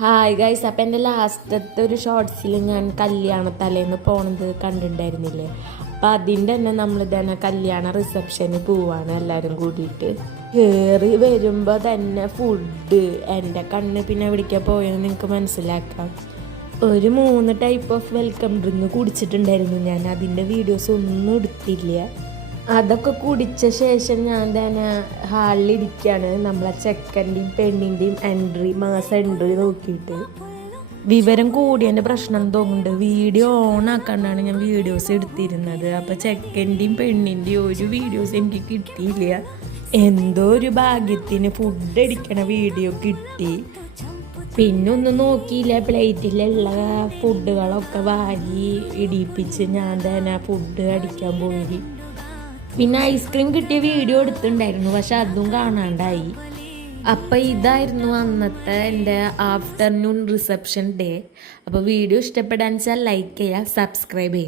Hi guys, അപ്പം എൻ്റെ ലാസ്റ്റത്തെ ഒരു ഷോർട്സിൽ ഞാൻ തലേന്ന് പോണത് കണ്ടിട്ടുണ്ടായിരുന്നില്ലേ. അപ്പം അതിൻ്റെ തന്നെ നമ്മൾ തന്നെ കല്യാണ റിസപ്ഷന് പോവാണ് എല്ലാവരും കൂടിയിട്ട്. കയറി വരുമ്പോൾ തന്നെ ഫുഡ് എൻ്റെ കണ്ണ് പിന്നെ എവിടേക്കാണ് പോയെന്ന് നിങ്ങൾക്ക് മനസ്സിലാക്കാം. ഒരു 3 ടൈപ്പ് ഓഫ് വെൽക്കം ഡ്രിങ്ക് കുടിച്ചിട്ടുണ്ടായിരുന്നു ഞാൻ. അതിൻ്റെ വീഡിയോസ് ഒന്നും എടുത്തില്ല. അതൊക്കെ കുടിച്ച ശേഷം ഞാൻ തന്നെ ഹാളിലിരിക്കുകയാണ്. നമ്മളെ ചെക്കൻ്റെയും പെണ്ണിൻ്റെയും മാസം എൻട്രി നോക്കിയിട്ട് വിവരം കൂടിയതിൻ്റെ പ്രശ്നം തോന്നുന്നുണ്ട്. വീഡിയോ ഓൺ ആക്കാണ്ടാണ് ഞാൻ വീഡിയോസ് എടുത്തിരുന്നത്. അപ്പോൾ ചെക്കൻ്റെയും പെണ്ണിൻ്റെയും ഒരു വീഡിയോസ് എനിക്ക് കിട്ടിയില്ല. എന്തോ ഒരു ഭാഗ്യത്തിന് ഫുഡ് അടിക്കണ വീഡിയോ കിട്ടി. പിന്നെ ഒന്നും നോക്കിയില്ല. പ്ലേറ്റിലുള്ള ഫുഡുകളൊക്കെ വാരി ഇടിപ്പിച്ച് ഞാൻ തന്നെ ഫുഡ് അടിക്കാൻ പോയി. പിന്നെ ഐസ്ക്രീം കിട്ടിയ വീഡിയോ എടുത്തിട്ടുണ്ടായിരുന്നു, പക്ഷെ അതും കാണാണ്ടായി. അപ്പം ഇതായിരുന്നു അന്നത്തെ എൻ്റെ ആഫ്റ്റർനൂൺ റിസപ്ഷൻ ഡേ. അപ്പോൾ വീഡിയോ ഇഷ്ടപ്പെടാൻ വെച്ചാൽ ലൈക്ക് ചെയ്യുക, സബ്സ്ക്രൈബ് ചെയ്യുക.